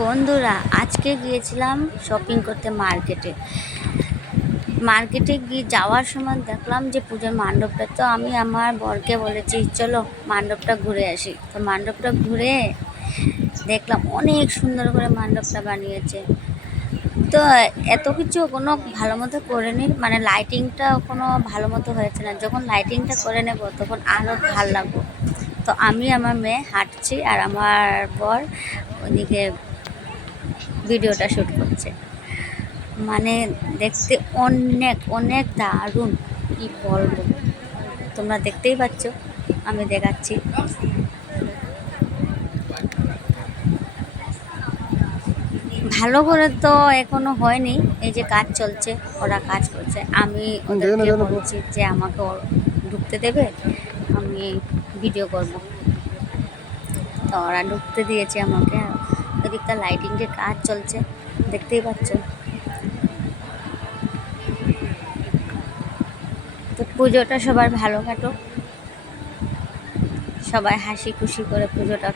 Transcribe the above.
বন্ধুরা, আজকে গিয়েছিলাম শপিং করতে মার্কেটে। গিয়ে যাওয়ার সময় দেখলাম যে পুজোর মণ্ডপটা, তো আমি আমার বরকে বলেছি চলো মণ্ডপটা ঘুরে আসি। তো মণ্ডপটা ঘুরে দেখলাম অনেক সুন্দর করে মণ্ডপটা বানিয়েছে। তো এত কিছু কোনো ভালো মতো করেনি, মানে লাইটিংটা কোনো ভালো মতো হয়েছে না। যখন লাইটিংটা করে নেব তখন আরও ভালো লাগবে। তো আমি আমার মেয়ে হাঁটছি আর আমার বর ওদিকে ভিডিওটা শ্যুট করছে। মানে দেখতে অনেক অনেক দারুণ, কি বলবো, তোমরা দেখতেই পাচ্ছ, আমি দেখাচ্ছি। ভালো করে তো এখনো হয়নি, এই যে কাজ চলছে, ওরা কাজ করছে। আমি ওদেরকে বলছি যে আমাকে ঢুকতে দেবে, আমি ভিডিও করব। তো ওরা ঢুকতে দিয়েছে আমাকে। ওদিকটা লাইটিংয়ের কাজ চলছে, দেখতেই পাচ্ছ। তো পুজোটা সবার ভালো কাটুক, সবাই হাসি খুশি করে পুজোটা